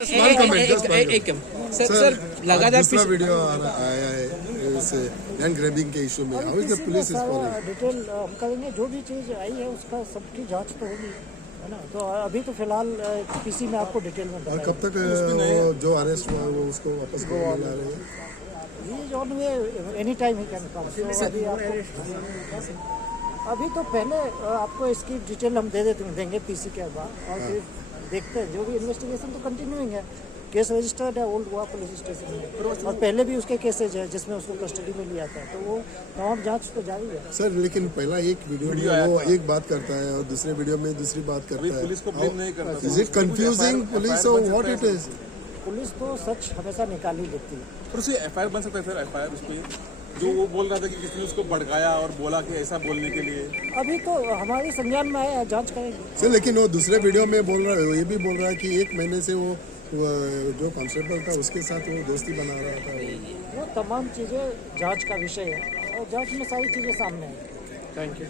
Sir लगातार दूसरा video आया है इस लैंड ग्रैबिंग के इशू में। How is the police is following? Detail हम करेंगे, जो भी चीज़ आई है उसका सबकी जांच तो होगी, है ना। तो अभी तो फिलहाल पीसी में आपको डिटेल में और कब तक वो जो अरेस्ट हुआ है वो उसको वापस ला रहे हैं? ये जो way any time he can come. अभी तो पहले आपको इसकी डिटेल हम देंगे पीसी के बाद, और फिर देखते हैं। जो भी इन्वेस्टिगेशन तो कंटिन्यूइंग है, केस रजिस्टर्ड है ओल्ड गोवा पुलिस स्टेशन में, और पहले भी उसके केसेज है जिसमें उसको कस्टडी में लिया था, तो वो तमाम जांच तो जारी है सर। लेकिन पहला एक वीडियो में वो एक बात करता है और दूसरे वीडियो में दूसरी बात करता है। पुलिस को ब्लेम नहीं करता। इज इट कंफ्यूजिंग पुलिस और व्हाट इट इज? पुलिस तो सच हमेशा निकाल ही लेती है। पर उसे एफआईआर बन सकता है सर? एफआईआर उस पर जो वो बोल रहा था कि किसी ने उसको भड़काया और बोला कि ऐसा बोलने के लिए, अभी तो हमारे संज्ञान में आया, जांच करेंगे सर। लेकिन वो दूसरे वीडियो में बोल रहा है, ये भी बोल रहा है कि 1 महीने से वो जो कांस्टेबल था उसके साथ वो दोस्ती बना रहा था। वो तमाम चीज़ें जांच का विषय है, और जांच में सारी चीज़ें सामने आएंगी। Thank you.